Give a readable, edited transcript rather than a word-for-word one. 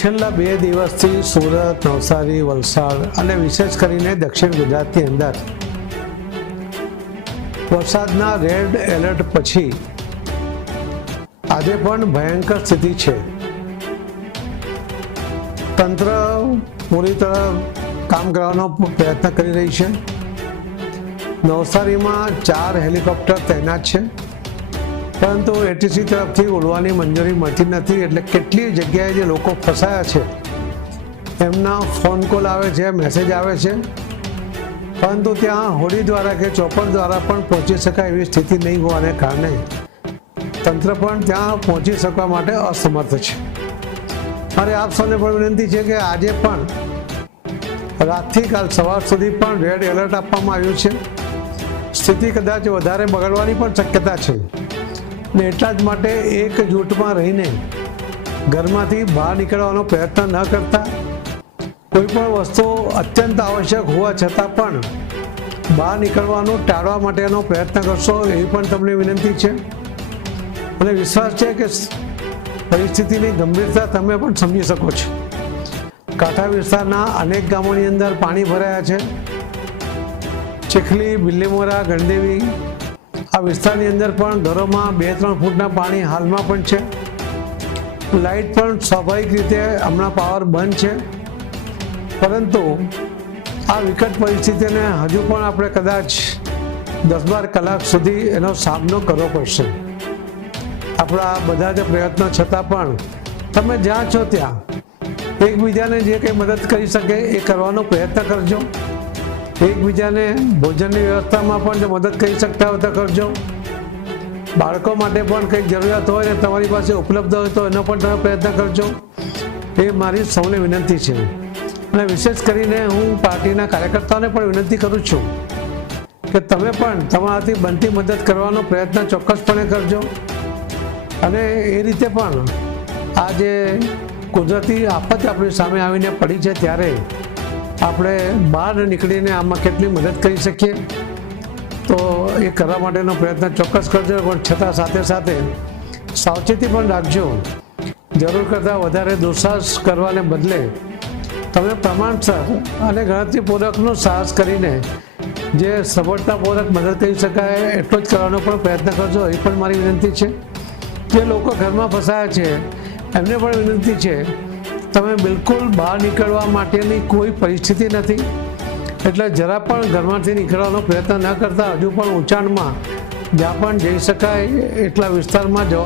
છેલ્લા 2 દિવસથી સુરત, નવસારી, વલસાડ અને વિશેષ કરીને દક્ષિણ ગુજરાતની અંદર વરસાદના રેડ એલર્ટ પછી આજે પણ ભયંકર સ્થિતિ છે। તંત્ર પૂરી તરફ કામ કરવાનો પ્રયત્ન કરી રહી છે। નવસારીમાં 4 હેલિકોપ્ટર તૈનાત છે, પરંતુ એટીસી તરફથી ઉડવાની મંજૂરી મળતી નથી। એટલે કેટલી જગ્યાએ જે લોકો ફસાયા છે એમના ફોન કોલ આવે છે, મેસેજ આવે છે, પરંતુ ત્યાં હોડી દ્વારા કે ચોપર દ્વારા પણ પહોંચી શકાય એવી સ્થિતિ નહીં હોવાને કારણે તંત્ર પણ ત્યાં પહોંચી શકવા માટે અસમર્થ છે। મારે આપ સૌને પણ વિનંતી છે કે આજે પણ રાતથી કાલ સવાર સુધી પણ રેડ એલર્ટ આપવામાં આવ્યું છે। સ્થિતિ કદાચ વધારે બગડવાની પણ શક્યતા છે ને એટલા જ માટે એક જૂથમાં રહીને ઘરમાંથી બહાર નીકળવાનો પ્રયત્ન ન કરતા, કોઈ પણ વસ્તુ અત્યંત આવશ્યક હોવા છતાં પણ બહાર નીકળવાનું ટાળવા માટેનો પ્રયત્ન કરશો એવી પણ તમને વિનંતી છે। અને વિશ્વાસ છે કે પરિસ્થિતિની ગંભીરતા તમે પણ સમજી શકો છો। કાંઠા વિસ્તારના અનેક ગામોની અંદર પાણી ભરાયા છે। ચીખલી, બિલ્લીમોરા, ગણદેવી આ વિસ્તારની અંદર પણ ઘરોમાં 2-3 ફૂટના પાણી હાલમાં પણ છે। લાઇટ પણ સ્વાભાવિક રીતે હમણાં પાવર બંધ છે, પરંતુ આ વિકટ પરિસ્થિતિને હજુ પણ આપણે કદાચ 10-12 કલાક સુધી એનો સામનો કરવો પડશે। આપણા બધા જ પ્રયત્નો છતાં પણ તમે જ્યાં છો ત્યાં એકબીજાને જે કંઈ મદદ કરી શકે એ કરવાનો પ્રયત્ન કરજો। એકબીજાને ભોજનની વ્યવસ્થામાં પણ જો મદદ કરી શકતા હોય તો કરજો। બાળકો માટે પણ કંઈક જરૂરિયાત હોય ને તમારી પાસે ઉપલબ્ધ હોય તો એનો પણ તમે પ્રયત્ન કરજો। એ મારી સૌને વિનંતી છે। અને વિશેષ કરીને હું પાર્ટીના કાર્યકર્તાઓને પણ વિનંતી કરું છું કે તમે પણ તમારાથી બનતી મદદ કરવાનો પ્રયત્ન ચોક્કસપણે કરજો। અને એ રીતે પણ આ જે કુદરતી આફત આપણી સામે આવીને પડી છે ત્યારે આપણે બહાર નીકળીને આમાં કેટલી મદદ કરી શકીએ તો એ કરવા માટેનો પ્રયત્ન ચોક્કસ કરજો। પણ છતાં સાથે સાથે સાવચેતી પણ રાખજો। જરૂર કરતાં વધારે દુસ્સાહસ કરવાને બદલે તમે પ્રમાણસર અને ગણતરીપૂર્વકનો સાહસ કરીને જે સફળતાપૂર્વક મદદ કરી શકાય એટલો જ કરવાનો પણ પ્રયત્ન કરજો એ પણ મારી વિનંતી છે। જે લોકો ઘરમાં ફસાયા છે એમને પણ વિનંતી છે, તમે બિલકુલ બહાર નીકળવા માટેની કોઈ પરિસ્થિતિ નથી, એટલે જરા પણ ઘરમાંથી નીકળવાનો પ્રયત્ન ન કરતા હજુ પણ ઊંચાણમાં જ્યાં પણ જઈ શકાય એટલા વિસ્તારમાં જવા